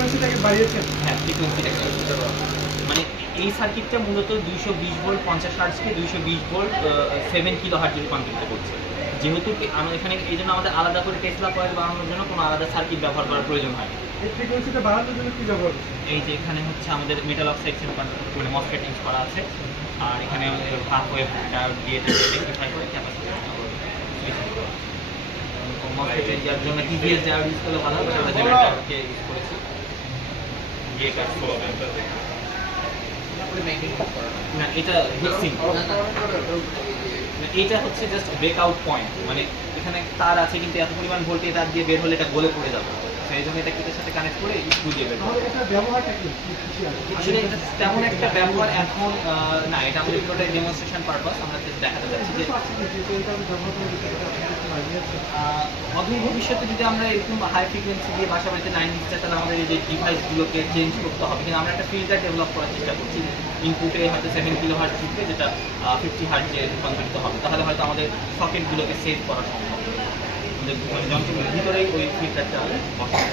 ফ্রিকোয়েন্সিটাকে বাড়িয়েছেন? হ্যাঁ, ফ্রিকোয়েন্সিটাকে মানে এই সার্কিটটা মূলত 220 ভোল্ট 50 হার্টজকে 220 ভোল্ট 7 কিলো হার্টজে রূপান্তরিত করছে। যেহেতু আমরা এখানে এইজন্য আমাদের আলাদা করে টেসলা কয়েল বানানোর জন্য কোনো আলাদা সার্কিট ব্যবহার করার প্রয়োজন হয় না। এই ফ্রিকোয়েন্সিটা বাড়ানোর জন্য কি ব্যবহার করছেন? এই যে এখানে হচ্ছে আমাদের মেটাল অক্সাইড মানে মসফেট ইউজ করা আছে, আর এখানে আমাদের হাফ ওয়েভ ডায়োড দিয়ে রেকটিফাই করে ক্যাপাসিটর মসফেট যার জন্য টিভিএস ডায়োড ইউজ করলে ভালো হবে, সেটা জেনারেটরকে ইউজ করেছি। না, এটা মিক্সিং, এইটা হচ্ছে জাস্ট ব্রেকআউট পয়েন্ট, মানে এখানে তার আছে কিন্তু এত পরিমাণ ভোল্টেজ তার দিয়ে বের হলে এটা গলে পড়ে যাবে, সেই জন্য এটা কিটের সাথে কানেক্ট করে স্ক্রু দিয়ে বের হবে। এটা ব্যবহারটা কি? আসলে এটা তেমন একটা ব্যবহার এখন না, এটা আমাদের পুরোটাই ডেমনস্ট্রেশন পারপাস, আমরা জাস্ট দেখাতে চাচ্ছি যে অদূর ভবিষ্যতে যদি আমরা এরকম হাই ফ্রিকোয়েন্সি দিয়ে বাসা বাড়িতে লাইন দিতে চাই, তাহলে আমাদের এই যে ডিভাইসগুলোকে চেঞ্জ করতে হবে, কিন্তু আমরা একটা ফিল্টার ডেভেলপ করার চেষ্টা করছি। ইনপুটে হয়তো 7 কিলো হার্টজ ঢুকবে, যেটা 50 হার্টজে রূপান্তরিত হবে, তাহলে হয়তো আমাদের সকেটগুলোকে সেভ করা সম্ভব। আমাদের যন্ত্রগুলোর ভিতরেই ওই ফিল্টারটা বসানো।